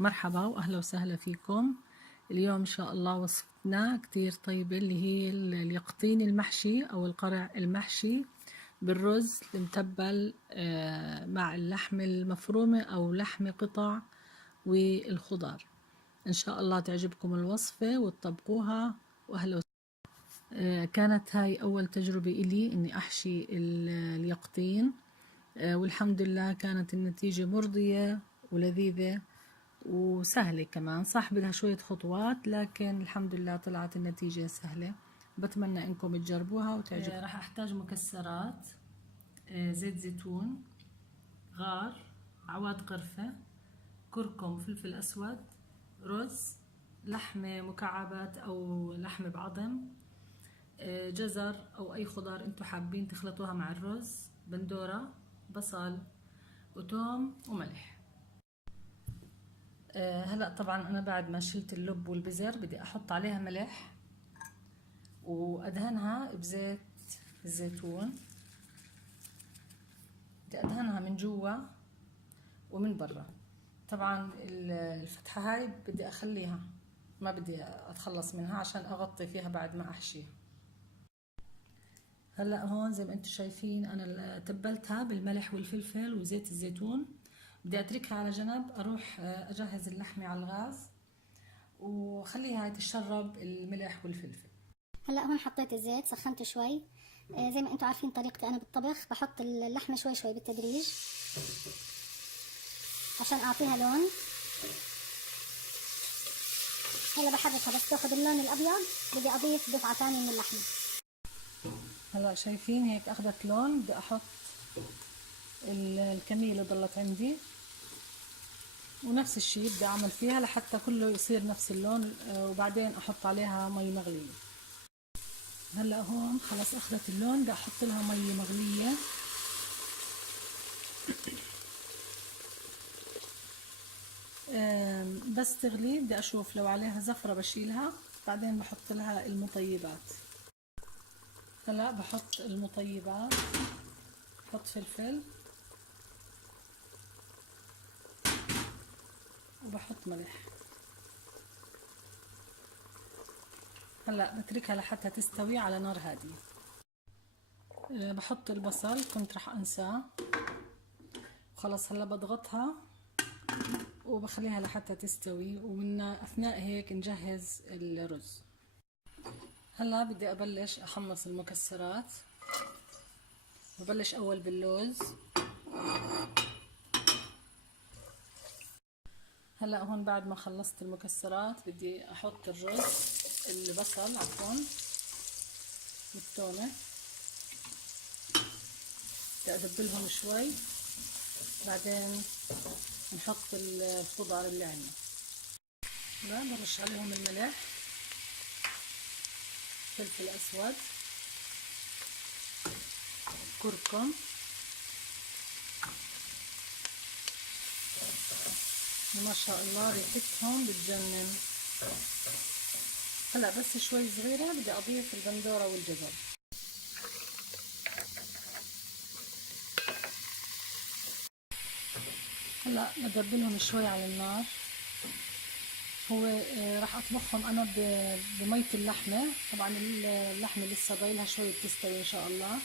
مرحبا واهلا وسهلا فيكم. اليوم ان شاء الله وصفتنا كتير طيبة اللي هي اليقطين المحشي او القرع المحشي بالرز المتبل مع اللحم المفرومة او لحم قطع والخضار. ان شاء الله تعجبكم الوصفة وتطبقوها واهلا وسهلا. كانت هاي اول تجربة الي اني احشي اليقطين، والحمد لله كانت النتيجة مرضية ولذيذة وسهلة كمان، صح بدها شوية خطوات لكن الحمد لله طلعت النتيجة سهلة. بتمنى انكم تجربوها وتعجبكم. راح احتاج مكسرات، زيت زيتون، غار، عواد قرفة، كركم، فلفل اسود، رز، لحمة مكعبات او لحمة بعظم، جزر او اي خضار انتم حابين تخلطوها مع الرز، بندورة، بصل وتوم وملح. هلا طبعا انا بعد ما شلت اللب والبزر بدي احط عليها ملح وادهنها بزيت الزيتون. بدي ادهنها من جوا ومن برا. طبعا الفتحة هاي بدي اخليها، ما بدي اتخلص منها عشان اغطي فيها بعد ما احشيها. هلا هون زي ما انتم شايفين انا تبلتها بالملح والفلفل وزيت الزيتون. بدي اتركها على جنب، اروح اجهز اللحمة على الغاز وخليها تتشرب الملح والفلفل. هلا هون حطيت الزيت سخنته شوي. زي ما انتم عارفين طريقتي انا بالطبخ، بحط اللحمه شوي شوي بالتدريج عشان اعطيها لون. هلا بحركها بس تاخذ اللون الابيض، بدي اضيف دفعه ثانيه من اللحمه. هلا شايفين هيك اخذت لون، بدي احط الكمية اللي ضلت عندي ونفس الشيء بدي اعمل فيها لحتى كله يصير نفس اللون، وبعدين احط عليها مي مغلية. هلا هون خلص اخذت اللون، بدي احط لها مي مغلية. بس تغلي بدي اشوف لو عليها زفرة بشيلها، بعدين بحط لها المطيبات. هلا بحط المطيبات، بحط فلفل وبحط ملح. هلا بتركها لحتى تستوي على نار هادية. بحط البصل، كنت رح انساه. خلص هلا بضغطها وبخليها لحتى تستوي، ومن اثناء هيك نجهز الرز. هلا بدي ابلش احمص المكسرات. ببلش اول باللوز. هلا هون بعد ما خلصت المكسرات بدي احط البصل والثومه. بدي ادبلهم شوي، بعدين نحط الخضار اللي عندنا. هلا برش عليهم الملح، فلفل اسود، كركم، وما شاء الله ريحتهم بتجنن. هلا بس شوي صغيرة بدي اضيف البندورة والجزر. هلا بدبلهم شوي على النار. هو راح اطبخهم انا بمية اللحمة. طبعا اللحمة لسه ضايلها شوي بتستوي ان شاء الله.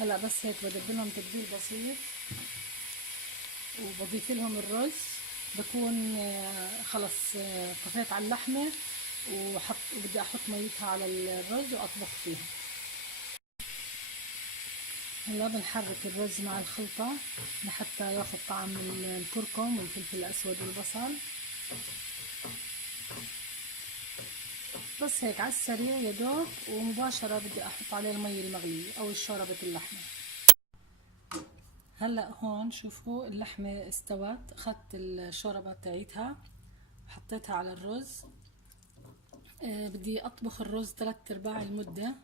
هلا بس هيك بدبلهم تتبيل بسيط وبضيف لهم الرز. بكون خلص طفيت على اللحمة وبدي احط ميتها على الرز واطبخ فيها. هلا بنحرك الرز مع الخلطة لحتى ياخد طعم الكركم والفلفل الاسود والبصل. بس هيك على السريع يا دوب، ومباشرة بدي احط عليه المي المغلية او شوربة اللحمة. هلا هون شوفوا اللحمة استوت، اخذت الشوربة تاعيتها حطيتها على الرز. بدي اطبخ الرز 3/4 المدة،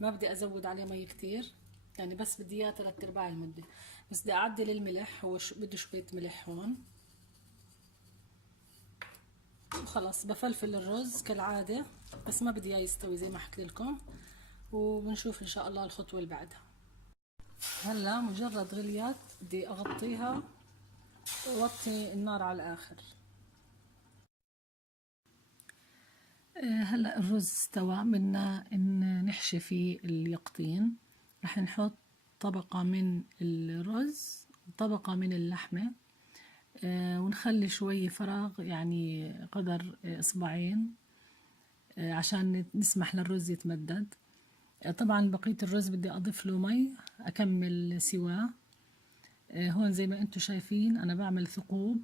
ما بدي ازود عليه مي كتير، يعني بس بدي اياه 3/4 المدة. بس بدي اعدل الملح، هو بده شوية ملح هون. وخلص بفلفل الرز كالعادة، بس ما بدي اياه يستوي زي ما حكيت لكم. وبنشوف ان شاء الله الخطوة اللي بعدها. هلا مجرد غليت بدي اغطيها، ووطي النار على الاخر. هلا الرز استوى، بدنا إن نحشي فيه اليقطين. رح نحط طبقة من الرز وطبقة من اللحمة، ونخلي شوي فراغ يعني قدر إصبعين عشان نسمح للرز يتمدد. طبعا بقية الرز بدي أضيف له مي أكمل سواه. هون زي ما انتم شايفين أنا بعمل ثقوب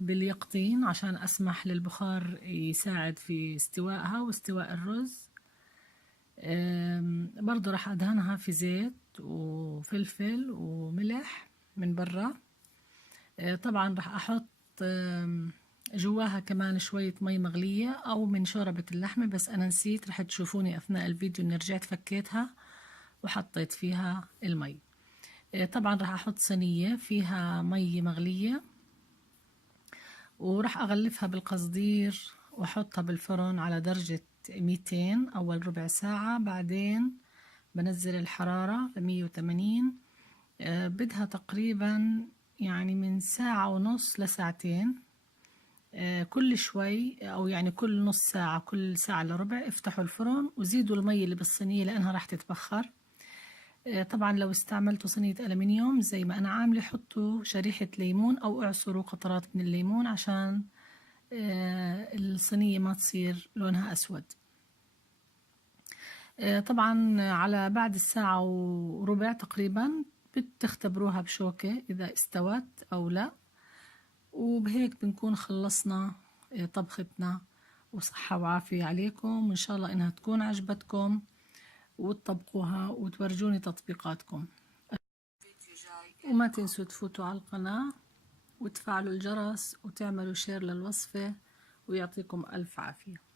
باليقطين عشان أسمح للبخار يساعد في استوائها واستواء الرز. برضو راح أدهنها في زيت وفلفل وملح من برا. طبعا راح أحط جواها كمان شوية مي مغلية أو من شوربة اللحمة، بس أنا نسيت، رح تشوفوني أثناء الفيديو إني رجعت فكيتها وحطيت فيها المي. طبعا راح أحط صينية فيها مي مغلية، وراح أغلفها بالقصدير وأحطها بالفرن على درجة 200 أول ربع ساعة، بعدين بنزل الحرارة ل180. بدها تقريبا يعني من ساعة ونص لساعتين. كل شوي أو يعني كل نص ساعة كل ساعة إلا ربع افتحوا الفرن وزيدوا المي اللي بالصينية لأنها راح تتبخر. طبعا لو استعملتوا صينية ألمنيوم زي ما أنا عاملة حطوا شريحة ليمون أو اعصروا قطرات من الليمون عشان الصينية ما تصير لونها أسود. طبعا على بعد الساعة وربع تقريبا بتختبروها بشوكة إذا استوت أو لا، وبهيك بنكون خلصنا طبختنا. وصحة وعافية عليكم، وإن شاء الله إنها تكون عجبتكم وتطبقوها وتورجوني تطبيقاتكم. وما تنسوا تفوتوا على القناة وتفعلوا الجرس وتعملوا شير للوصفة، ويعطيكم ألف عافية.